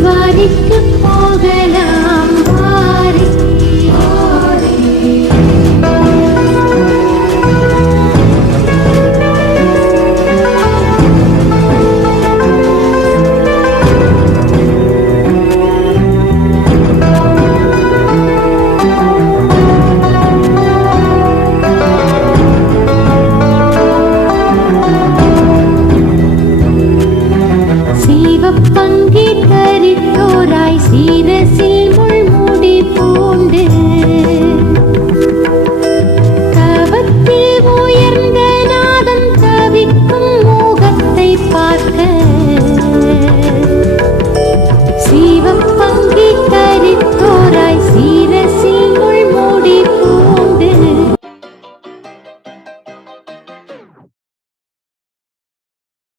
വാരിക്കു പോകലാ.